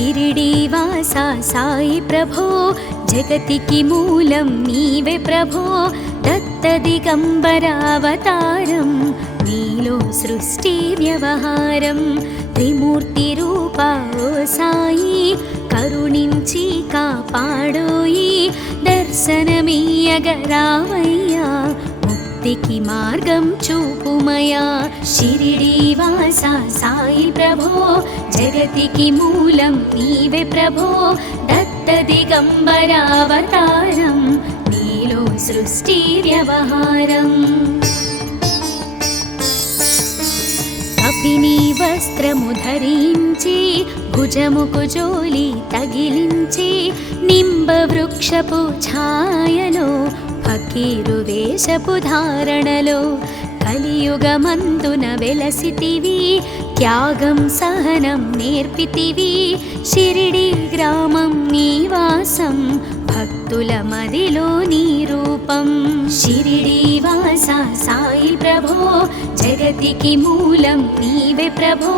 షిరిడీవాసా సాయి ప్రభో జగతికి మూలం నీవే ప్రభో దత్త దిగంబరావతారం నీలో సృష్టి వ్యవహారం త్రిమూర్తి రూపా ఓ సాయి కరుణించి కాపాడోయి దర్శనమీయగరావయ్యా ముక్తికి మార్గం చూపుమయా షిరిడీవాసా సాయి ప్రభో జగతికి మూలం నీవే ప్రభో దత్త దిగంబరావతారం నీలో సృష్టి వ్యవహారం కపిని వస్త్రము ధరించి భుజముకు జోలి తగిలించి నింబ వృక్షపు ఛాయలో ఫకీరు వేషపు ధారణలో కలియుగమందున వెలసితివి త్యాగం సహనం నేర్పితివి షిరిడి గ్రామం నివాసం భక్తుల మదిలో నీ రూపం షిరిడీవాసా సాయి ప్రభో జగతికి మూలం నీవే ప్రభో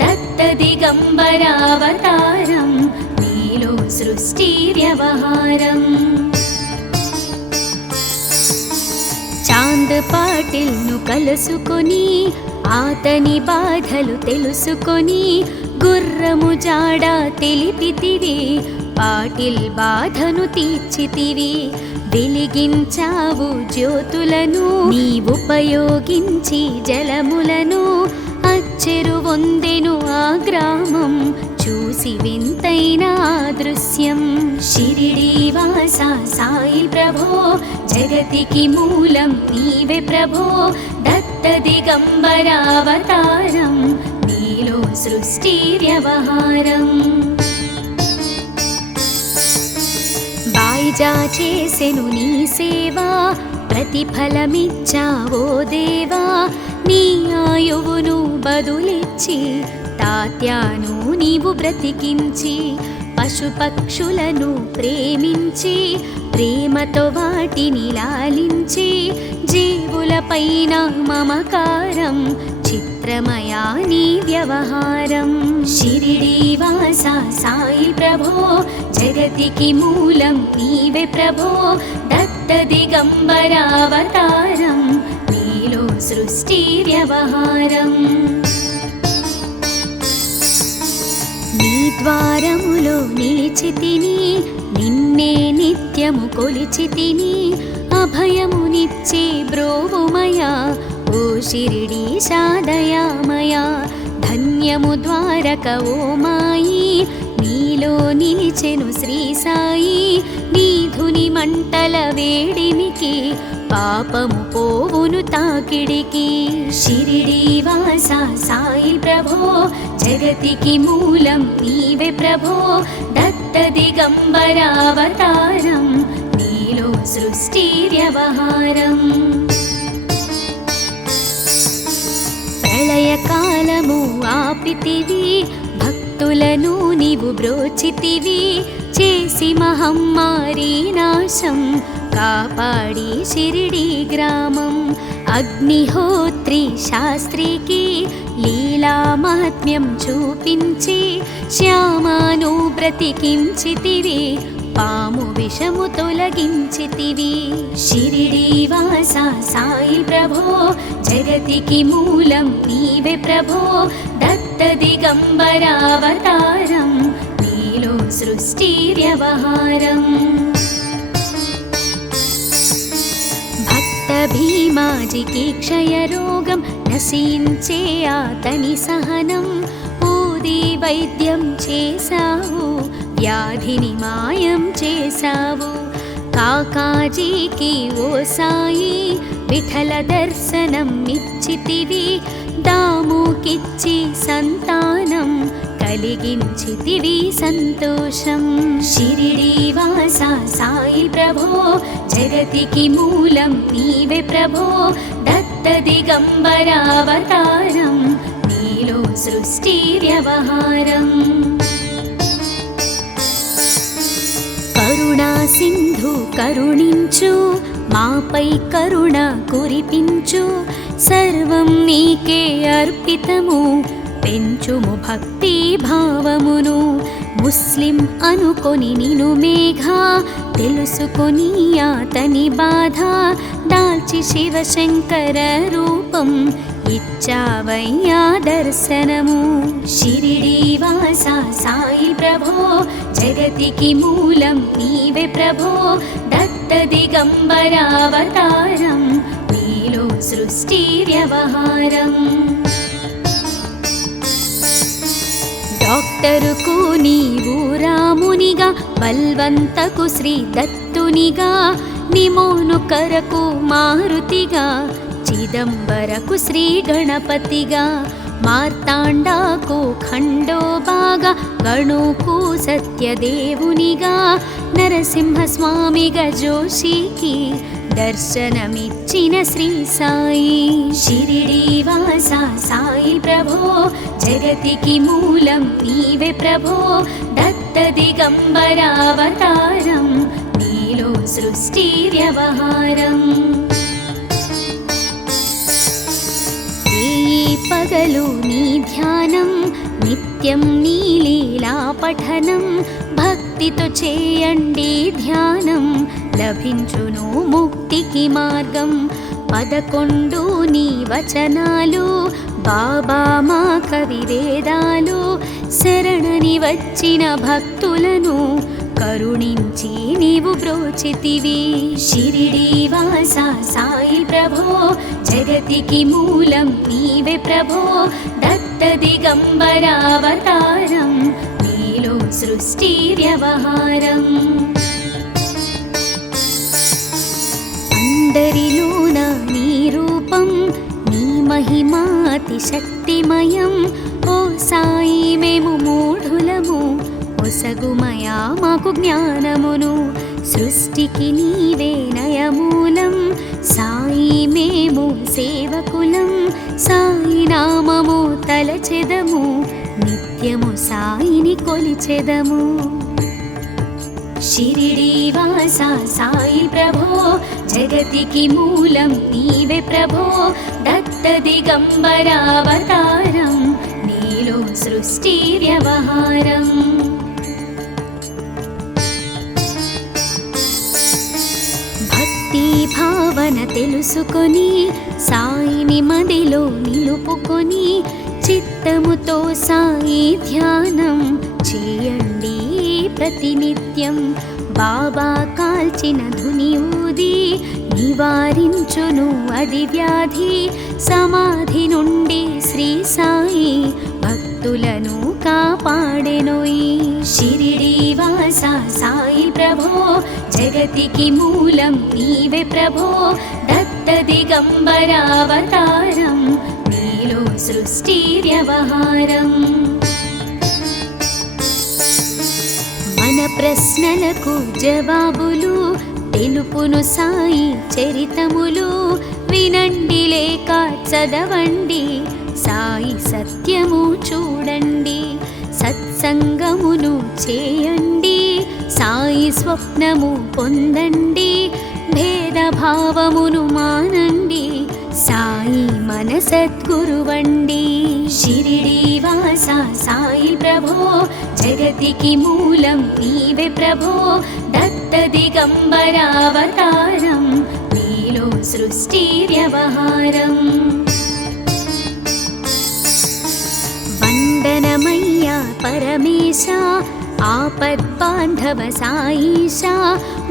దత్త దిగంబరావతారం నీలో సృష్టి వ్యవహారం చాంద్ పాటిల్ను కలుసుకొని ఆతని బాధలు తెలుసుకొని గుర్రము జాడ తెలిపితివి పాటిల్ బాధను తీర్చితివి వెలిగించావు జ్యోతులను నీ ఉపయోగించి జలములను అచ్చెరు వందెను ఆ గ్రామం చూసి వింతైన దృశ్యం షిరిడీవాసా సాయి ప్రభో జగతికి మూలం నీవే ప్రభో దత్త దిగంబరావతారం నీలో సృష్టి వ్యవహారం బాయిజా చేసెను నీ సేవా ప్రతిఫలమిచ్చావో దేవా నీ ఆయువును బదులిచ్చి తాత్యాను నీవు బ్రతికించి పశుపక్షులను ప్రేమించి ప్రేమతో వాటిని లాలించి జీవులపైన మమకారం చిత్రమయా నీ వ్యవహారం షిరిడీవాసా సాయి ప్రభో జగతికి మూలం నీవే ప్రభో దత్త దిగంబరావతారం నీలో సృష్టి వ్యవహారం నీ ద్వారములో నిలిచితిని నిన్నే నిత్యము కొలిచితిని అభయమునిచ్చి బ్రోవుమయా ఓ షిరిడీశా దయామయా ధన్యము ద్వారక ఓ మాయి నీలో నిలిచెను శ్రీ సాయి నీ ధుని మంటల వేడిమికి పాపము పోవును తాకిడికి షిరిడీవాసా సాయి ప్రభో జగతికి మూలం నీవే ప్రభో దత్త దిగంబరావతారం నీలో సృష్టి వ్యవహారం ప్రళయకాలము ఆపితివి భక్తులను నీవు బ్రోచితివి చేసి మహమ్మారి నాశం కాపాడి షిరిడి గ్రామం అగ్నిహోత్రి శాస్త్రికి లీలా మహాత్మ్యం చూపించి శ్యామాను బ్రతికించితివి పాము విషము తొలగించితివి షిరిడీవాసా సాయి ప్రభో జగతికి మూలం నీవే ప్రభో దత్త దిగంబరావతారం నీలో సృష్టి వ్యవహారం భక్త భీమాజికి క్షయరోగం నశించే ఆతని సహనం ఊది వైద్యం చేశావు వ్యాధిని మాయం చేశావు కాకాజీకి ఓ సాయి విఠల దర్శనం ఇచ్చితివి దాముకిచ్చి సంతానం కలిగించితివి సంతోషం షిరిడీవాసా సాయి ప్రభో జగతికి మూలం నీవే ప్రభో దత్త దిగంబరావతారం నీలో సృష్టి వ్యవహారం కరుణా సింధు కరుణించు మాపై కరుణ కురిపించు సర్వం నీకే అర్పితము పెంచుము భక్తి భావమును ముస్లిం అనుకొని నిను మేఘ తెలుసుకొని అతని బాధ దాల్చి శివశంకర రూపం ఇచ్చావయ్యా దర్శనము. షిరిడీ వాస సాయి ప్రభో జగతికి మూలం నీవే ప్రభో దత్త దిగంబరావతారం నీలో సృష్టి వ్యవహారం. డాక్టరుకు నీవు రామునిగా బల్వంతకు శ్రీ దత్తునిగా నిమోను కరకు మారుతిగా చిదంబరకు శ్రీ గణపతిగా మార్తాండాకు ఖండోబాగా గణుకు సత్యదేవునిగా నరసింహస్వామిగా జోషికి దర్శనమిచ్చిన శ్రీ సాయి. షిరిడీ వాస సాయి ప్రభో జగతికి మూలం నీవే ప్రభో దత్త దిగంబరావతారం నీలో సృష్టి వ్యవహారం. పగలు నీ ధ్యానం నిత్యం నీ లీలా పఠనం భక్తితో చేయండి ధ్యానం లభించును ముక్తికి మార్గం. 11 నీ వచనాలు బాబా మా కవివేదాలు శరణని వచ్చిన భక్తులను కరుణించి నీవు బ్రోచితివి. షిరిడీ వాస సాయి ప్రభో జగతికి మూలం నీవే ప్రభో దత్త దిగంబరావతారం నీలో సృష్టి వ్యవహారం. అందరిలోన నీ రూపం నీ మహిమాతి శక్తిమయం. ఓ సాయి మేము మూఢులము ఒసగుమయా మాకు జ్ఞానమును సృష్టికి నీవే నయమూలం. సాయి మేము సేవకులం సాయి నామము తలచెదము నిత్యము సాయిని కొలిచెదము. షిరిడీ వాస సాయి ప్రభో జగతికి మూలం నీవే ప్రభో దత్త దిగంబరావతారం నీలో సృష్టి వ్యవహారం. భావన తెలుసుకొని సాయిని మదిలో నిలుపుకొని చిత్తముతో సాయి ధ్యానం చేయండి ప్రతినిత్యం. బాబా కాల్చిన ధుని ఊది నివారించును అది వ్యాధి. సమాధి నుండి శ్రీ సాయి భక్తులను కాపాడెనోయి. షిరిడీ వాస సాయి ప్రభో జగతికి మూలం నీవే ప్రభో దత్త దిగంబరావతారం నీలో సృష్టి వ్యవహారం. మన ప్రశ్నలకు జవాబులు తెలుపును సాయి చరితములు. వినండి లేక చదవండి సాయి సత్యము చూడండి. సత్సంగమును చేయండి సాయి స్వప్నము పొందండి. భేదభావమును మానండి సాయి మన సద్గురువండి. షిరిడీ వాస సాయి ప్రభో జగతికి మూలం నీవే ప్రభో దత్త దిగంబరావతారం నీలో సృష్టి వ్యవహారం. వందనమయ్యా పరమేశ ఆపద్బాంధవ సాయిషా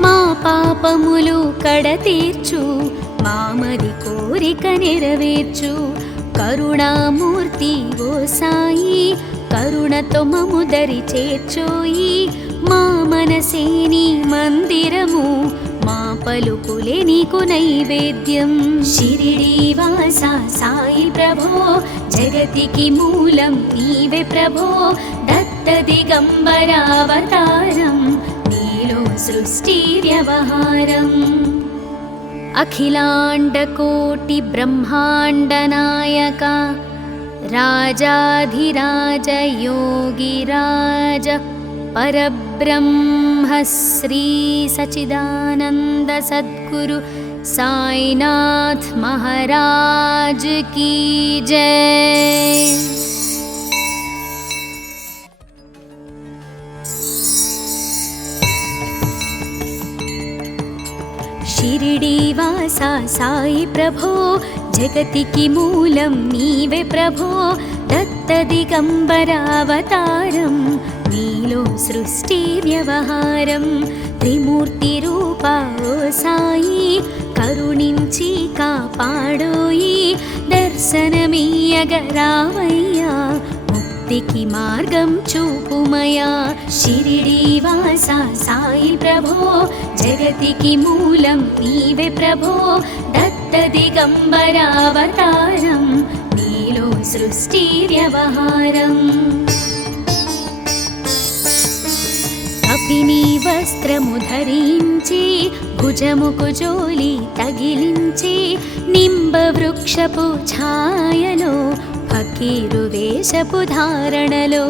మా పాపములు కడతీర్చు మామది కోరిక నెరవేర్చు. కరుణామూర్తి ఓ సాయి కరుణతో మము దరి చేర్చోయి. మా మనసే నీ మందిరము మా పలుకులే నీకు నైవేద్యం. షిరిడీ వాస సాయి ప్రభో జగతికి మూలం నీవే ప్రభో దత్త దిగంబరావతారం నీలో సృష్టి వ్యవహారం. అఖిలాండకోటి బ్రహ్మాండ నాయక రాజాధిరాజ యోగిరాజ పరబ్రహ్మ శ్రీ సచిదానంద సద్గురు సాయినాథ్ మహారాజ్ की जय. శ్రీవాస సాయి ప్రభో జగతికి మూలం నీవే ప్రభో దత్త దిగంబర అవతారం నీలో సృష్టి వ్యవహారం త్రిమూర్తి రూపా ఓ సాయి కరుణించి కాపాడోయి దర్శనమీయగరావయ్యా ముక్తికి మార్గం చూపుమయా షిరిడీ వాస సాయి ప్రభో జగతికి మూలం నీవే ప్రభో దత్త దిగంబర అవతారం నీలో సృష్టి వ్యవహారం కపిని వస్త్రము ధరించి భుజముకు జోలి తగిలించి నింబ వృక్షపు ఛాయలో ఫకీరు వేషపు ధారణలో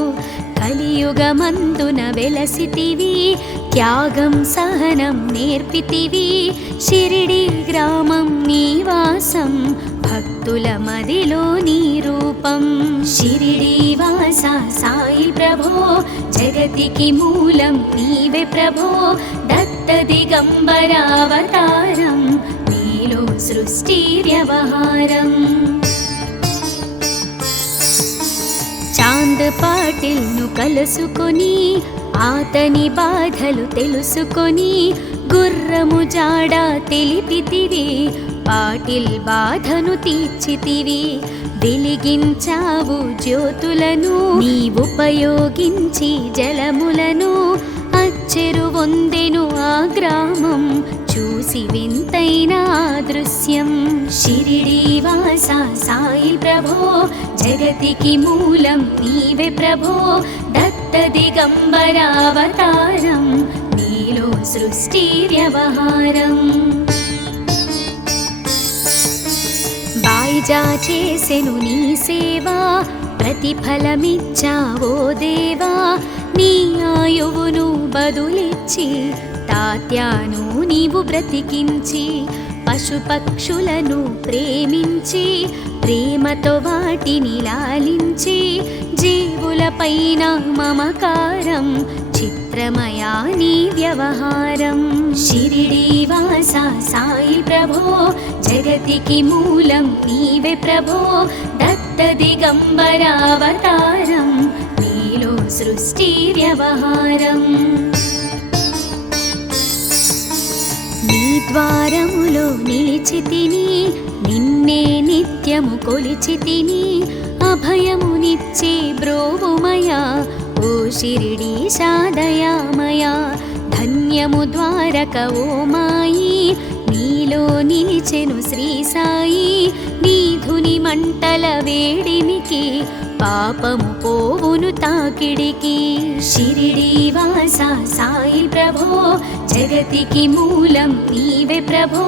కలియుగమందున వెలసితివి త్యాగం సహనం నేర్పితివి షిరిడీ గ్రామం నీవాసం భక్తుల మదిలో నీ రూపం షిరిడీ వాస సాయి ప్రభో జగతికి మూలం నీవే ప్రభో దత్త దిగంబర అవతారం నీలో సృష్టి వ్యవహారం చాంద్ పాటిల్ను కలుసుకొని ఆతని బాధలు తెలుసుకొని గుర్రము జాడ తెలిపితివి పాటిల్ బాధను తీర్చితివి వెలిగించావు జ్యోతులను నీ ఉపయోగించి జలములను అచ్చెరు వందెను ఆ గ్రామం చూసి వింతైన దృశ్యం షిరిడీ వాస సాయి ప్రభో జగతికి మూలం నీవే ప్రభో దత్త దిగంబర అవతారం నీలో సృష్టి వ్యవహారం బాయిజా చేసెను నీ సేవా ప్రతిఫలమిచ్చావో దేవా నీ ఆయువును బదులిచ్చి తాత్యాను నీవు బ్రతికించి పశుపక్షులను ప్రేమించి ప్రేమతో వాటిని లాలించి జీవులపైన మమకారం చిత్రమయా నీ వ్యవహారం షిరిడీ వాస సాయి ప్రభో జగతికి మూలం నీవే ప్రభో దత్త దిగంబర అవతారం నీలో సృష్టి వ్యవహారం నీ ద్వారములో నిలిచితిని నిన్నే నిత్యము కొలిచితిని అభయమునిచ్చి బ్రోవుమయా ఓ షిరిడీశా దయామయా ధన్యము ద్వారక ఓ మాయి నీలో నిలిచెను శ్రీ సాయి నీధుని మంటల వేడిమికి పాపము పోవును తాకిడికి షిరిడీ వాస సాయి ప్రభో జగతికి మూలం నీవే ప్రభో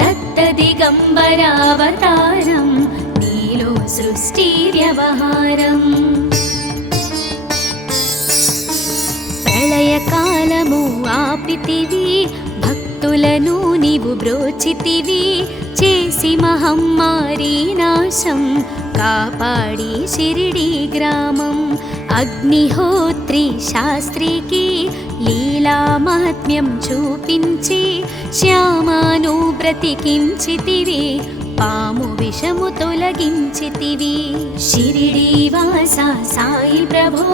దత్త దిగంబర అవతారం నీలో సృష్టి వ్యవహారం ప్రళయకాలము ఆపితివి భక్తులను నీవు బ్రోచితివి చేసి మహమ్మారి నాశం కాపాడి షిరిడీ గ్రామం అగ్నిహోత్రి శాస్త్రికి లీలా మహాత్మ్యం చూపించి శ్యామాను బ్రతికించితివి పాము విషము తొలగించితివి షిరిడీ వాస సాయి ప్రభో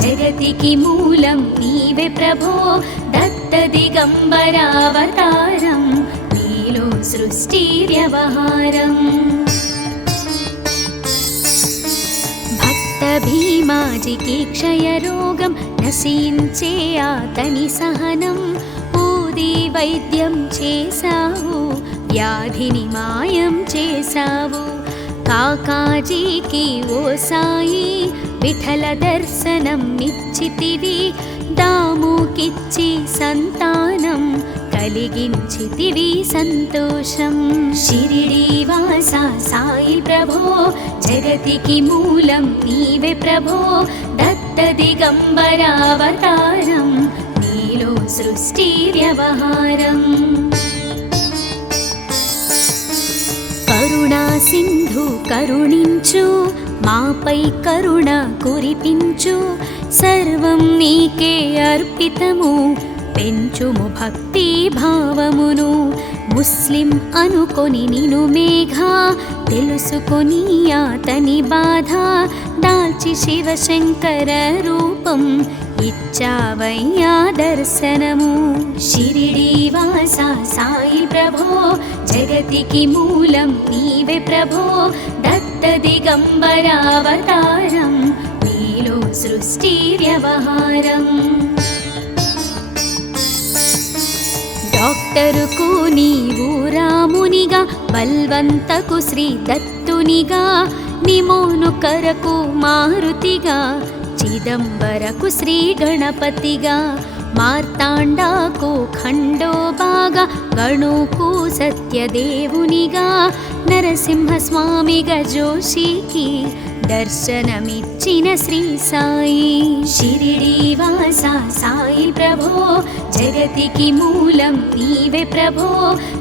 జగతికి మూలం నీవే ప్రభో దత్త దిగంబర అవతారం నీలో సృష్టి వ్యవహారం భక్త భీమాజికి క్షయరోగం నశించే ఆతని సహనం ఊది వైద్యం చేశావు వ్యాధిని మాయం చేశావు కాకాజీకి ఓ సాయి విఠల దర్శనం నిచ్చితివి దాముకిచ్చి సంతానం కలిగించితివి సంతోషం షిరిడీ వాస సాయి ప్రభో జగతికి మూలం నీవే ప్రభో దత్త దిగంబర అవతారం నీలో సృష్టి వ్యవహారం కరుణా సింధు కరుణించు మాపై కరుణ కురిపించు సర్వం నీకే అర్పితము పెంచుము భక్తి భావమును ముస్లిం అనుకొని నిను మేఘ తెలుసుకొని అతని బాధ దాల్చి శివశంకర రూపం ఇచ్చావయ్యా దర్శనము. షిరిడీ వాస సాయి ప్రభో జగతికి మూలం నీవే ప్రభో దత్త దిగంబరావతారం నీలో సృష్టి వ్యవహారం. డాక్టరుకు నీవు రామునిగా బల్వంతకు శ్రీ దత్తునిగా నిమోను కరకు మారుతిగా చిదంబరకు శ్రీ గణపతిగా మార్తాండాకు ఖండోబాగా గణుకు సత్యదేవునిగా నరసింహస్వామిగా జోషికి దర్శనమిచ్చిన శ్రీ సాయి. షిరిడీ వాస సాయి ప్రభో జగతికి మూలం నీవే ప్రభో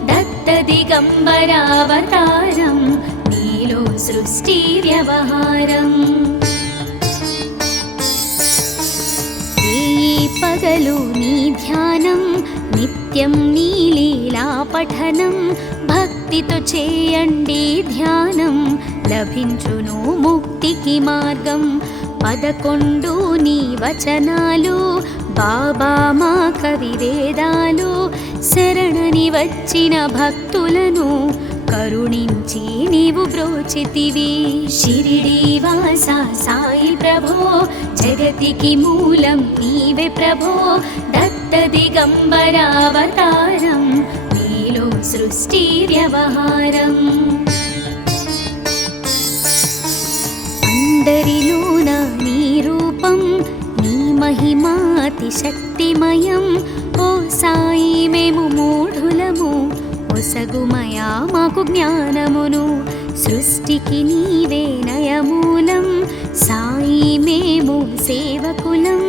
దత్త దిగంబరావతారం నీలో సృష్టి వ్యవహారం. పగలు నీ ధ్యానం నిత్యం నీ లీలా పఠనం భక్తితో చేయండి ధ్యానం లభించును ముక్తికి మార్గం. 11 నీ వచనాలు బాబా మా కవివేదాలు శరణని వచ్చిన భక్తులను కరుణించి నీవు బ్రోచితివి. షిరిడీ వాస సాయి ప్రభో జగతికి మూలం నీవే ప్రభో దత్త దిగంబరావతారం నీలో సృష్టి వ్యవహారం. అందరిలోన నీ రూపం నీ మహిమాతి శక్తిమయం. ఓ సాయి మేము మూఢులము ఒసగుమయా మాకు జ్ఞానమును సృష్టికి నీవే నయమూలం. సాయి మేము సేవకులం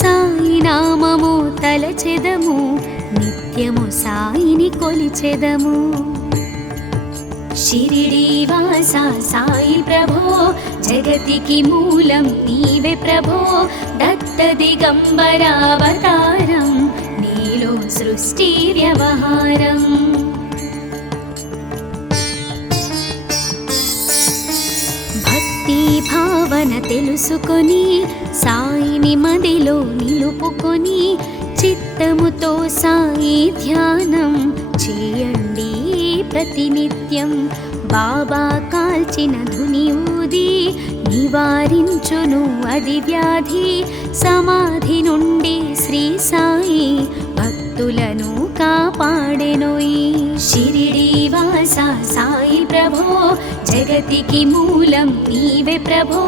సాయి నామము తలచెదము నిత్యము సాయిని కొలిచెదము. షిరిడీ వాస సాయి ప్రభో జగతికి మూలం నీవే ప్రభో దత్త దిగంబరావతారం నీలో సృష్టి వ్యవహారం. భక్తి భావన తెలుసుకొని సాయిని మదిలో నిలుపుకొని చిత్తముతో సాయి ధ్యానం చేయండి ప్రతినిత్యం. బాబా కాల్చిన ధుని ఊది నివారించును అది వ్యాధి. సమాధి నుండి శ్రీ సాయి భక్తులను కాపాడెనోయి. షిరిడీ వాస సాయి ప్రభో జగతికి మూలం నీవే ప్రభో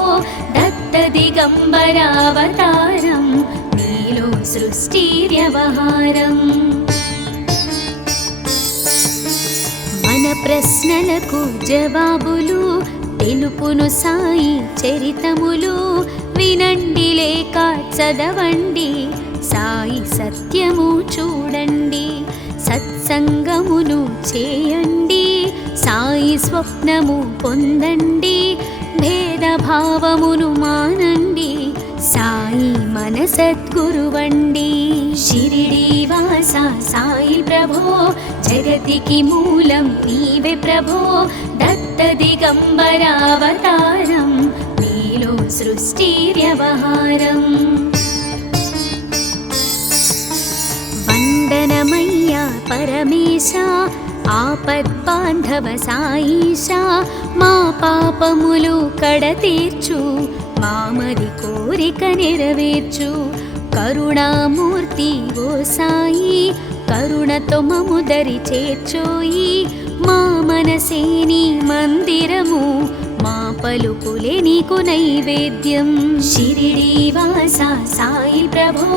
దత్త దిగంబరావతారం నీలో సృష్టి వ్యవహారం. మన ప్రశ్నలకు జవాబులు తెలుపును సాయి చరితములు వినండి లేక చదవండి సాయి సత్యము చూడండి. సత్సంగమును చేయండి సాయి స్వప్నము పొందండి. భేదభావమును మానండి సాయి మన సద్గురువండి. షిరిడీ వాస సాయి ప్రభో జగతికి మూలం నీవే ప్రభో దత్త దిగంబరావతారం నీలో సృష్టి వ్యవహారం. వందనమయ్యా పరమేశ ఆపద్బాంధవ సాయిష మా పాపములు కడతీర్చు మామది కోరిక నెరవేర్చు. కరుణామూర్తి ఓ సాయి కరుణతో మము దరి చేర్చోయి. మా మనసే నీ మందిరము మా పలుకులే నీకు నైవేద్యం. షిరిడీ వాస సాయి ప్రభో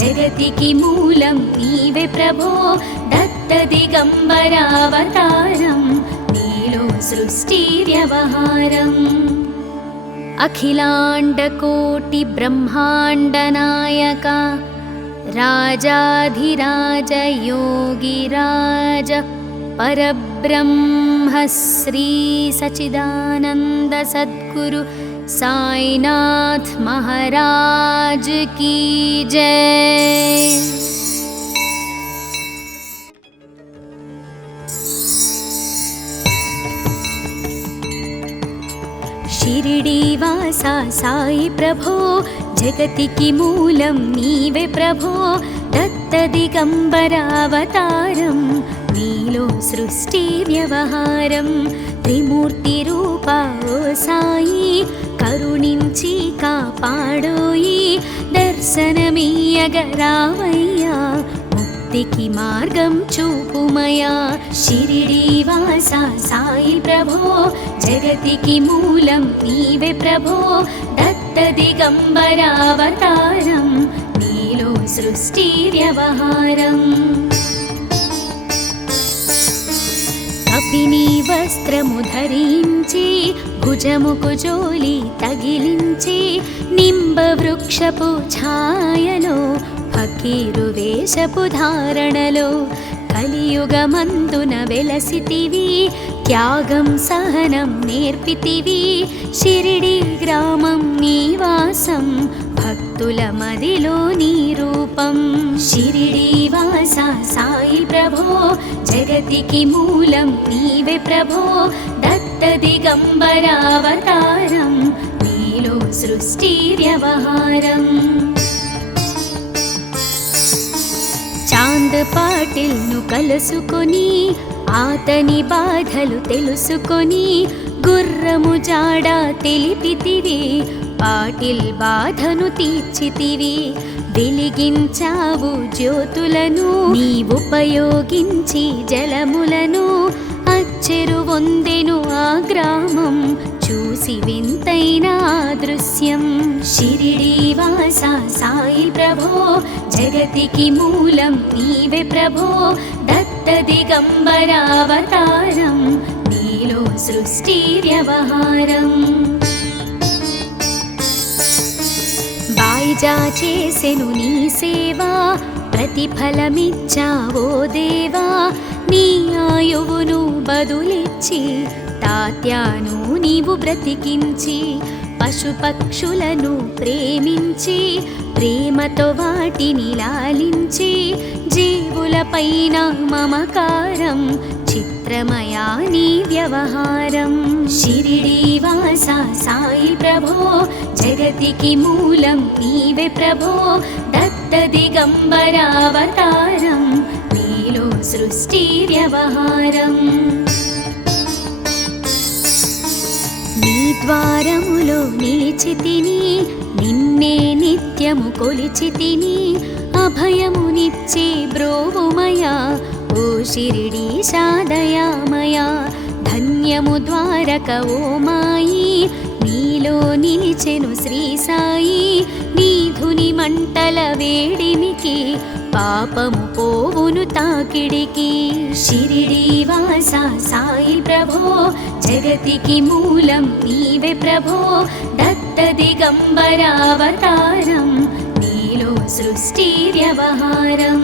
జగతికి మూలం నీవే ప్రభో దత్త దిగంబరావతారం నీలో సృష్టి వ్యవహారం. అఖిలాండకోటి బ్రహ్మాండ నాయక రాజాధిరాజ యోగిరాజ పరబ్రహ్మ శ్రీ సచిదానంద సద్గురు సాయినాథ్ మహారాజ్ की जय. షిరిడీవాసా సాయి ప్రభో జగతికి మూలం నీవే ప్రభో దత్త దిగంబర అవతారం నీలో సృష్టి వ్యవహారం త్రిమూర్తి రూపా ఓ సాయి కరుణించి కాపాడోయి దర్శనమీయగరావయ్యా ముక్తికి మార్గం చూపుమయా షిరిడీవాసా సాయి ప్రభో జగతికి మూలం నీవే ప్రభో దత్త దిగంబర అవతారం నీలో సృష్టి వ్యవహారం కపిని వస్త్రము ధరించి భుజముకు జోలి తగిలించి నింబ వృక్షపు ఛాయలో ఫకీరు వేషపు ధారణలో కలియుగమందున వెలసితివి త్యాగం సహనం నేర్పితివి షిరిడి గ్రామం నివాసం భక్తుల మదిలో నీ రూపం షిరిడీవాసా సాయి ప్రభో జగతికి మూలం నీవే ప్రభో దత్త దిగంబర అవతారం నీలో సృష్టి వ్యవహారం చాంద్ పాటిల్ను కలుసుకొని ఆతని బాధలు తెలుసుకొని గుర్రము జాడ తెలిపితివి పాటిల్ బాధను తీర్చితివి వెలిగించావు జ్యోతులను నీ ఉపయోగించి జలములను అచ్చెరు వందెను ఆ గ్రామం చూసి వింతైన దృశ్యం షిరిడీవాసా సాయి ప్రభో జగతికి మూలం నీవే ప్రభో దత్త దిగంబర అవతారం నీలో సృష్టి వ్యవహారం బాయిజా చేసెను నీ సేవా ప్రతిఫలమిచ్చావో దేవా నీ ఆయువును బదులిచ్చి తాత్యాను నీవు బ్రతికించి పశుపక్షులను ప్రేమించి ప్రేమతో వాటిని లాలించి జీవులపైన మమకారం చిత్రమయా నీ వ్యవహారం షిరిడీవాసా సాయి ప్రభో జగతికి మూలం నీవే ప్రభో దత్త దిగంబర అవతారం నీలో సృష్టి వ్యవహారం నీ ద్వారములో నిలిచితిని నిన్నే నిత్యము కొలిచితిని అభయమునిచ్చి బ్రోవుమయా ఓ షిరిడీశా దయామయా ధన్యము ద్వారక ఓ మాయి నీలో నిలిచెను శ్రీ సాయి నీ ధుని మంటల వేడిమికి పాపము పోవును తాకిడికి షిరిడీవాసా సాయి ప్రభో జగతికి మూలం నీవే ప్రభో దత్త దిగంబర అవతారం నీలో సృష్టి వ్యవహారం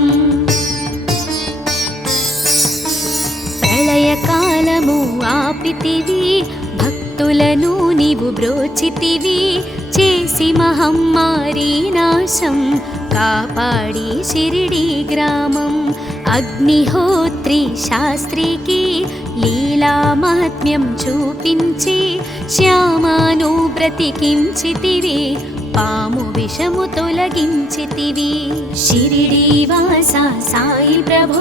ప్రళయకాలము ఆపితివి భక్తులను నీవు బ్రోచితివి చేసి మహమ్మారి నాశం కాపాడి షిరిడి గ్రామం అగ్నిహోత్రి శాస్త్రికి లీలా మహాత్మ్యం చూపించి శ్యామాను బ్రతికించితివి పాము విషము తొలగించితివి షిరిడీవాసా సాయి ప్రభో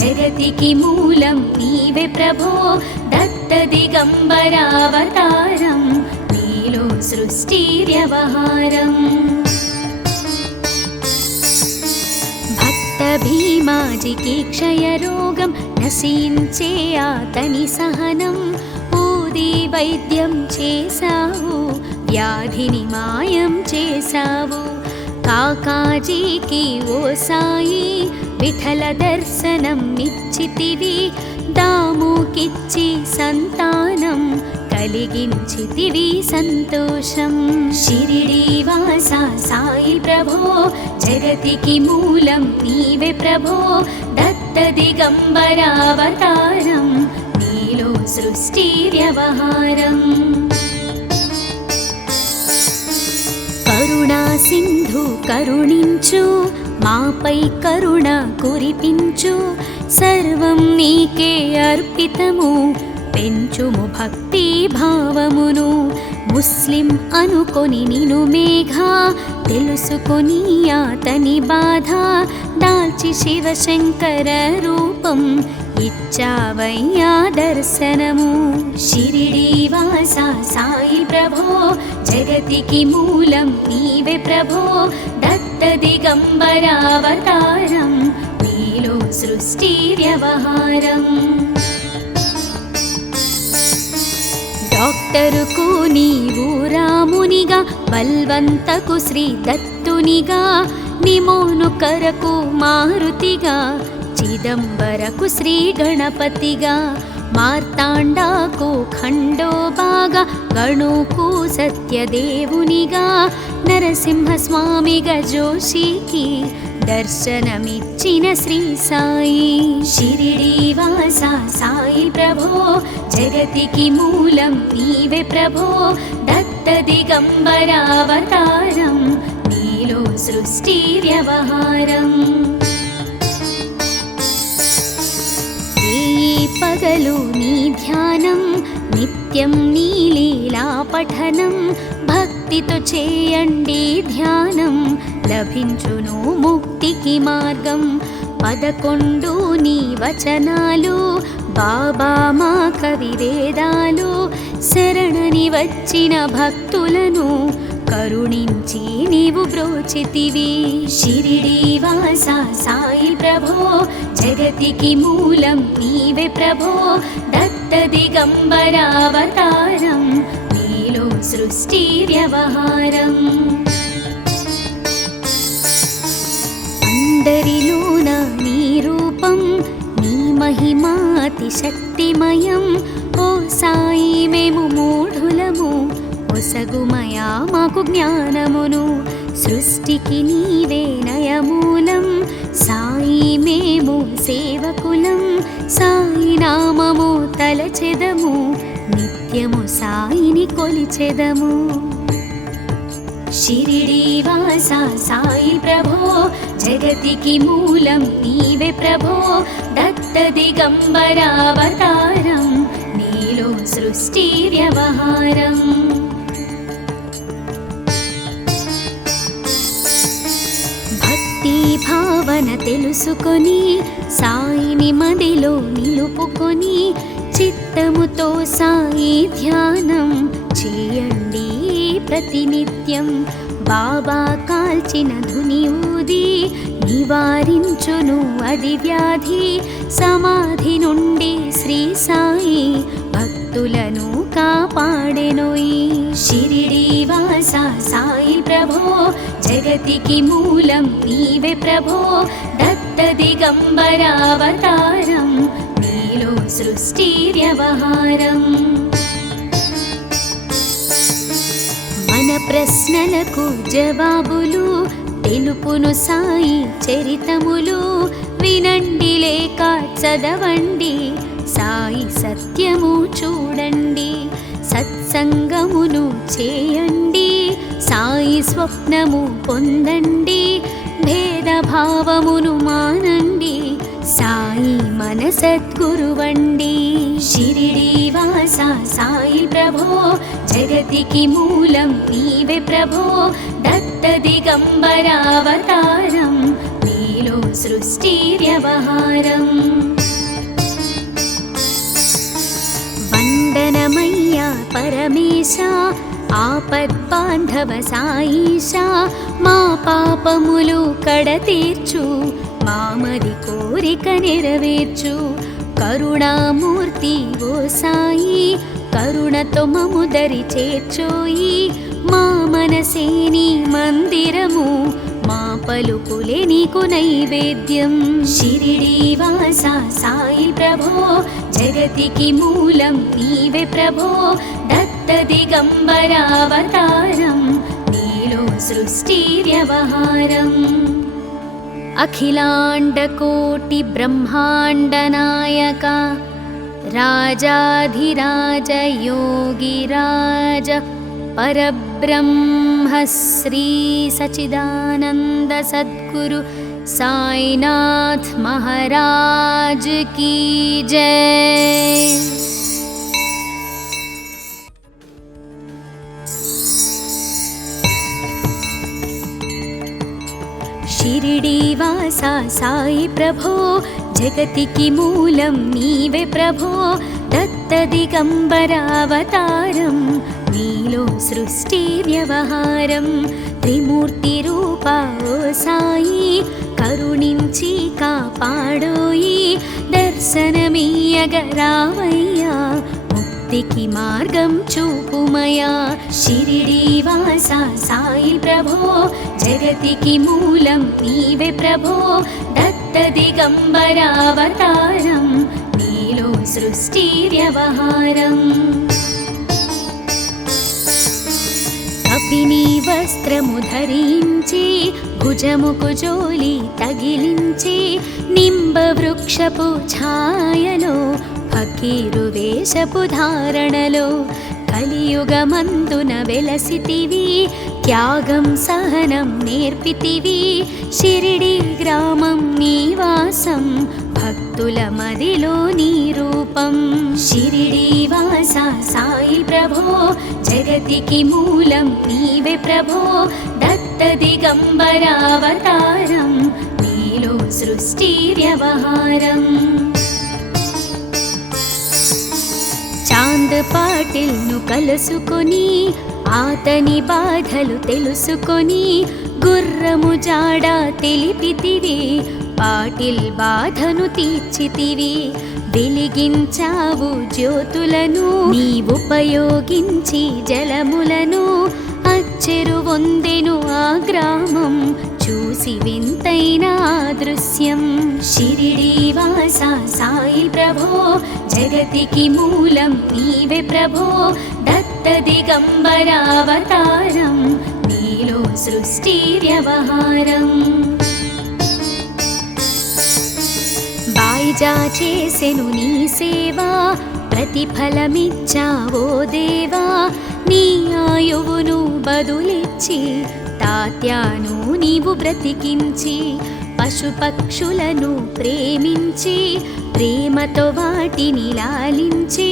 జగతికి మూలం నీవే ప్రభో దత్త దిగంబర అవతారం నీలో సృష్టి వ్యవహారం భక్త భీమాజికి క్షయరోగం నశించే ఆతని సహనం ఊది వైద్యం చేశావు వ్యాధిని మాయం చేశావు కాకాజీకి ఓ సాయి విఠల దర్శనం నిచ్చితివి దాముకిచ్చి సంతానం కలిగించితివి సంతోషం షిరిడీవాసా సాయి ప్రభో జగతికి మూలం నీవే ప్రభో దత్త దిగంబర అవతారం నీలో సృష్టి వ్యవహారం కరుణా సింధు కరుణించు మాపై కరుణ కురిపించు సర్వం నీకే అర్పితము పెంచుము భక్తి భావమును ముస్లిం అనుకొని నిను మేఘ తెలుసుకొని అతని బాధ దాల్చి శివశంకర రూపం ఇచ్చావయ్యా దర్శనము షిరిడి వాస సాయి ప్రభో జగతికి మూలం నీవే ప్రభో దత్త దిగంబరావతారం నీలో సృష్టి వ్యవహారం డాక్టరుకు నీవు రామునిగా బల్వంతకు శ్రీ దత్తునిగా నిమోను కరకు మారుతిగా చిదంబరకు శ్రీ గణపతిగా మార్తాండాకు ఖండోబాగా గణుకు సత్యదేవునిగా నరసింహస్వామిగా జోషికి దర్శనమిచ్చిన శ్రీ సాయి షిరిడి వాస సాయి ప్రభో జగతికి మూలం నీవే ప్రభో దత్త దిగంబరావతారం నీలో సృష్టి వ్యవహారం పగలు నీ ధ్యానం నిత్యం నీ లీలా పఠనం భక్తితో చేయండి ధ్యానం లభించును ముక్తికి మార్గం 11 నీ వచనాలు బాబా మా కవివేదాలు శరణని వచ్చిన భక్తులను కరుణించి నీవు బ్రోచితివి షిరిడి వాస సాయి ప్రభో జగతికి మూలం నీవే ప్రభో దత్త దిగంబరావతారం నీలో సృష్టి వ్యవహారం అందరిలోన నీ రూపం నీ మహిమాతి శక్తిమయం ఓ సాయి మేము మూఢులము ఒసగుమయా మాకు జ్ఞానమును సృష్టికి నీవే నయమూలం సాయి మేము సేవకులం సాయి నామము తలచెదము నిత్యము సాయిని కొలిచెదము షిరిడి వాస సాయి ప్రభో జగతికి మూలం నీవే ప్రభో దత్త దిగంబరావతారం నీలో సృష్టి వ్యవహారం భావన తెలుసుకొని సాయిని మదిలో నిలుపుకొని చిత్తముతో సాయి ధ్యానం చేయండి ప్రతినిత్యం బాబా కాల్చిన ధుని ఊది నివారించును అది వ్యాధి సమాధి నుండి శ్రీ సాయి భక్తులను కాపాడెనోయి షిరిడి వాస సాయి ప్రభో జగతికి మూలం నీవే ప్రభో దత్త దిగంబరావతారం నీలో సృష్టి వ్యవహారం మన ప్రశ్నలకు జవాబులు తెలుపును సాయి చరితములు వినండి లేక చదవండి సాయి సత్యము చూడండి సత్సంగమును చేయండి సాయి స్వప్నము పొందండి భేదభావమును మానండి సాయి మన సద్గురువండి షిరిడి వాస సాయి ప్రభో జగతికి మూలం నీవే ప్రభో దత్త దిగంబరావతారం నీలో సృష్టి వ్యవహారం వందనమయ్యా పరమేశ ఆపద్బాంధవ సాయిషా మా పాపములు కడతీర్చు మామది కోరిక నెరవేర్చు కరుణామూర్తి ఓ సాయి కరుణతో మము దరి చేర్చోయి మా మనసే నీ మందిరము మా పలుకులే నీకు నైవేద్యం షిరిడి వాస సాయి ప్రభో జగతికి మూలం నీవే ప్రభో దత్త దిగంబరావతారం నీలో సృష్టి వ్యవహారం అఖిలాండకోటి బ్రహ్మాండ నాయక రాజాధిరాజ యోగిరాజ పరబ్రహ్మ శ్రీ సచిదానంద సద్గురు సాయినాథ్ మహారాజ్ की जय। షిరిడీవాసా సాయి ప్రభో జగతికి మూలం నీవే ప్రభో దత్త దిగంబర అవతారం నీలో సృష్టి వ్యవహారం త్రిమూర్తి రూపా ఓ సాయి కరుణించి కాపాడోయి దర్శనమీయగరావయ్యా ముక్తికి మార్గం చూపుమయా షిరిడీవాసా సాయి ప్రభో జగతికి మూలం నీవే ప్రభో దత్త దిగంబర అవతారం నీలో సృష్టి వ్యవహారం కపిని వస్త్రము ధరించి భుజముకు జోలి తగిలించి నింబ వృక్షపు ఛాయలో ఫకీరు వేషపు ధారణలో కలియుగమందున వెలసితివి త్యాగం సహనం నేర్పితివి షిరిడి గ్రామం నివాసం భక్తుల మదిలో నీ రూపం షిరిడీవాసా సాయి ప్రభో జగతికి మూలం నీవే ప్రభో దత్త దిగంబర అవతారం నీలో సృష్టి వ్యవహారం చాంద్ పాటిల్ను కలుసుకొని ఆతని బాధలు తెలుసుకొని గుర్రము జాడ తెలిపితివి పాటిల్ బాధను తీర్చితివి వెలిగించావు జ్యోతులను నీవుపయోగించి జలములను అచ్చెరు వందెను ఆ గ్రామం చూసి వింతైన దృశ్యం షిరిడీవాసా సాయి ప్రభో జగతికి మూలం నీవే ప్రభో దత్త దిగంబర అవతారం నీలో సృష్టి వ్యవహారం బాయిజా చేసెను నీ సేవా ప్రతిఫలమిచ్చావో దేవా నీ ఆయువును బదులిచ్చి తాత్యాను నీవు బ్రతికించి పశుపక్షులను ప్రేమించి ప్రేమతో వాటిని లాలించి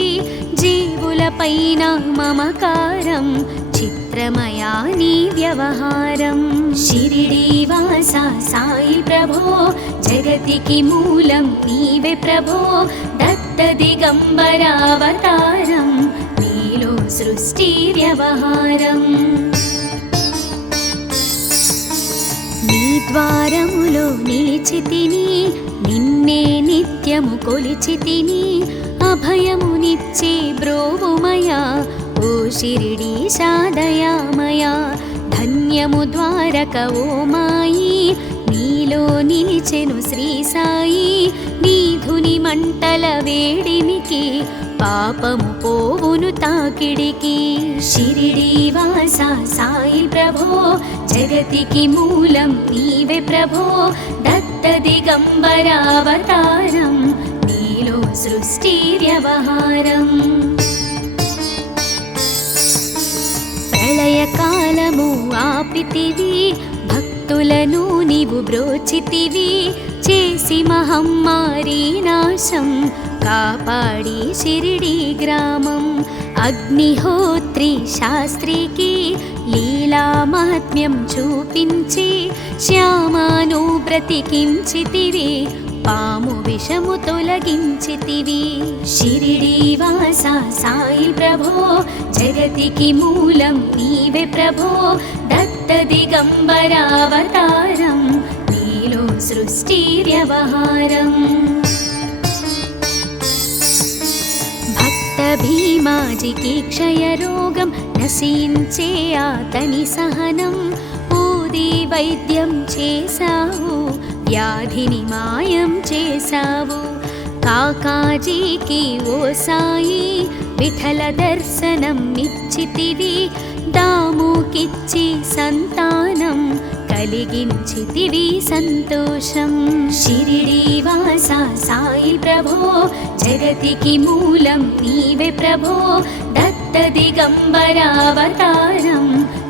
జీవులపైన మమకారం చిత్రమయా నీ వ్యవహారం షిరిడీవాసా సాయి ప్రభో జగతికి మూలం నీవే ప్రభో దత్త దిగంబర అవతారం నీలో సృష్టి వ్యవహారం నీ ద్వారములో నిలిచితిని నిన్నే నిత్యము కొలిచితిని అభయమునిచ్చి బ్రోవుమయా ఓ షిరిడీశా దయామయా ధన్యము ద్వారక ఓ మాయి నీలో నిలిచెను శ్రీ సాయి నీధుని మంటల వేడిమికి పాపము పోవును తాకిడికి షిరిడీవాసా సాయి ప్రభో జగతికి మూలం నీవే ప్రభో దత్త దిగంబర అవతారం నీలో సృష్టి వ్యవహారం ప్రళయకాలము ఆపితివి భక్తులను నీవు బ్రోచితివి చేసి మహమ్మారి నాశం కాపాడి షిరిడి గ్రామం అగ్నిహోత్రి శాస్త్రికి లీలా మహాత్మ్యం చూపించి శ్యామాను బ్రతికించితివి పాము విషము తొలగించితివి షిరిడీవాసా సాయి ప్రభో జగతికి మూలం నీవే ప్రభో దత్త దిగంబర అవతారం నీలో సృష్టి వ్యవహారం భక్త భీమాజికి క్షయరోగం నశించే ఆతని సహనం ఊది వైద్యం చేశావు వ్యాధిని మాయం చేశావు కాకాజీకి ఓ సాయి విఠల దర్శనం నిచ్చితివి దాముకిచ్చి సంతానం కలిగించితివి సంతోషం షిరిడీవాసా సాయి ప్రభో జగతికి మూలం నీవే ప్రభో దత్త దిగంబర అవతారం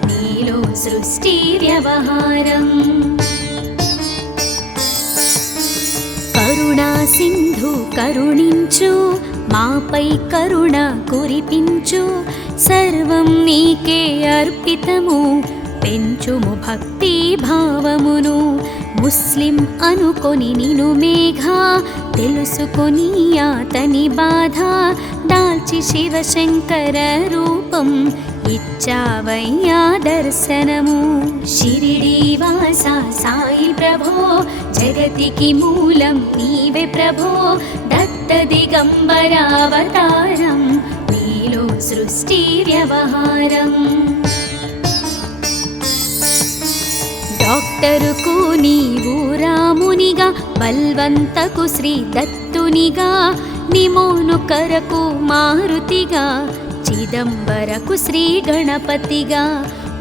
నీలో సృష్టి వ్యవహారం కరుణా సింధు కరుణించు మాపై కరుణ కురిపించు సర్వం నీకే అర్పితము పెంచుము భక్తి భావమును ముస్లిం అనుకొని నిను మేఘ తెలుసుకొని అతని బాధ దాల్చి శివశంకర రూపం ఇచ్చావయ్యా దర్శనము. షిరిడి వాస సాయి ప్రభో జగతికి మూలం నీవే ప్రభో దత్త దిగంబరావతారం నీలో సృష్టి వ్యవహారం. డాక్టరుకు నీవు రామునిగా బల్వంతకు శ్రీ దత్తునిగా నిమోను కరకు మారుతిగా చిదంబరకు శ్రీ గణపతిగా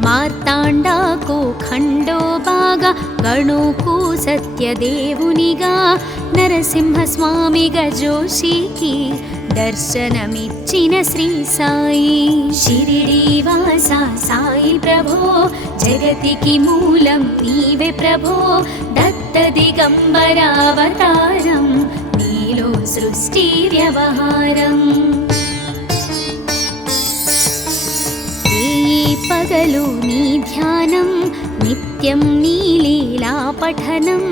మార్తాండాకు ఖండోబాగా గణుకు సత్యదేవునిగా నరసింహస్వామిగా జోషికి దర్శనమిచ్చిన శ్రీ సాయి. షిరిడి వాస సాయి ప్రభో జగతికి మూలం నీవే ప్రభో దత్త దిగంబరావతారం నీలో సృష్టి వ్యవహారం. పగలు నీ ధ్యానం నిత్యం నీ లీలా పఠనం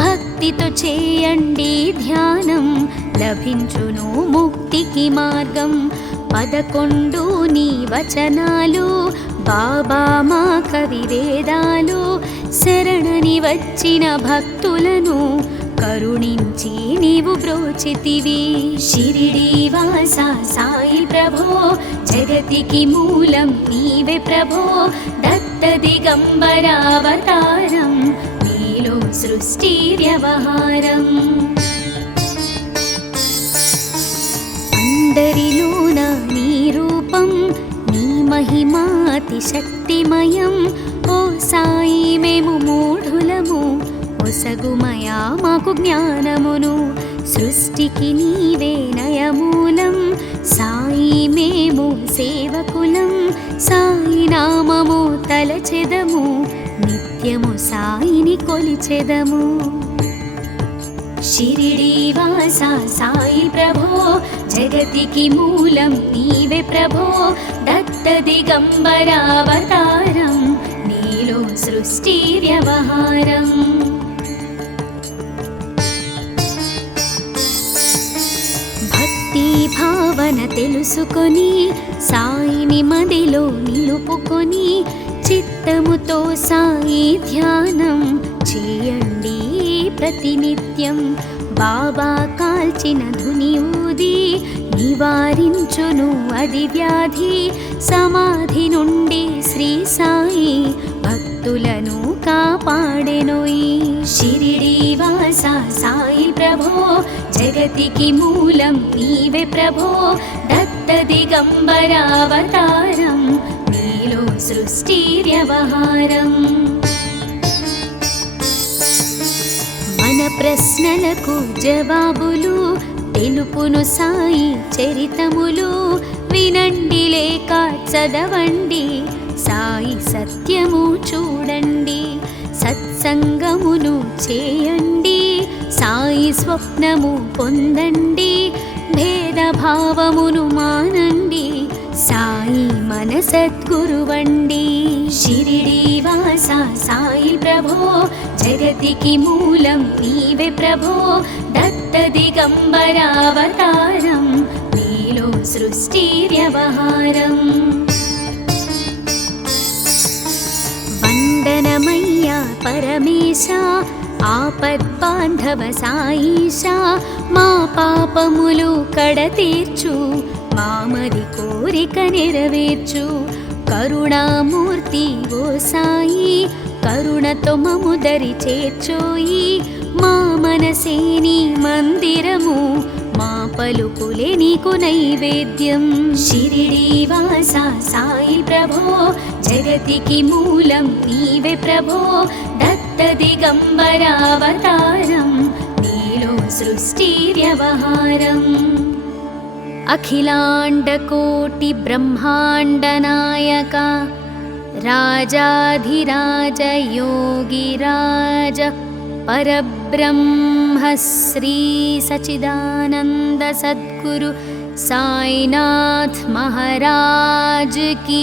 భక్తితో చేయండి ధ్యానం లభించును ముక్తికి మార్గం. 11 నీ వచనాలు బాబా మా కవివేదాలు శరణని వచ్చిన భక్తులను కరుణించి నీవు బ్రోచితివి. షిరిడి వాస సాయి ప్రభో జగతికి మూలం నీవే ప్రభో దత్త దిగంబరావతారం నీలో సృష్టి వ్యవహారం. అందరిలోన నీ రూపం నీ మహిమాతి శక్తిమయం. ఓ సాయి మేము మూఢులము ఒసగుమయా మాకు జ్ఞానమును సృష్టికి నీవే నయమూలం. సాయి మేము సేవకులం సాయి నామము తలచెదము నిత్యము సాయిని కొలిచెదము. షిరిడి వాస సాయి ప్రభో జగతికి మూలం నీవే ప్రభో దత్త దిగంబరావతారం నీలో సృష్టి వ్యవహారం. భక్తి భావన తెలుసుకొని సాయిని మదిలో నిలుపుకొని చిత్తముతో సాయి ధ్యానం చేయండి ప్రతినిత్యం. బాబా కాల్చిన ధుని ఊది నివారించును అది వ్యాధి. సమాధి నుండి శ్రీ సాయి భక్తులను కాపాడెనోయి. షిరిడి వాస సాయి ప్రభో జగతికి మూలం నీవే ప్రభో దత్త దిగంబరావతారం నీలో సృష్టి వ్యవహారం. మన ప్రశ్నలకు జవాబులు తెలుపును సాయి చరితములు వినండి లేక చదవండి సాయి సత్యము చూడండి. సత్సంగమును చేయండి సాయి స్వప్నము పొందండి. భేదభావమును మానండి సాయి మన సద్గురువండి. షిరిడి వాస సాయి ప్రభో జగతికి మూలం నీవే ప్రభో దత్త దిగంబరావతారం నీలో సృష్టి వ్యవహారం. వందనమయ్యా పరమేశ ఆపద్బాంధవ సాయిష మా పాపములు కడతీర్చు మామది కోరిక నెరవేర్చు. కరుణామూర్తి ఓ సాయి కరుణతో మము దరి చేర్చోయి. మా మనసే నీ మందిరము మా పలుకులే నీకు నైవేద్యం. షిరిడి వాస సాయి ప్రభో జగతికి మూలం నీవే ప్రభో దత్త దిగంబరావతారం నీలో సృష్టి వ్యవహారం. అఖిలాండకోటి బ్రహ్మాండ నాయక రాజాధిరాజ యోగిరాజ परब्रह्म श्री सच्चिदानंद सद्गुरु साईनाथ महाराज की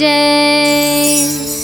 जय।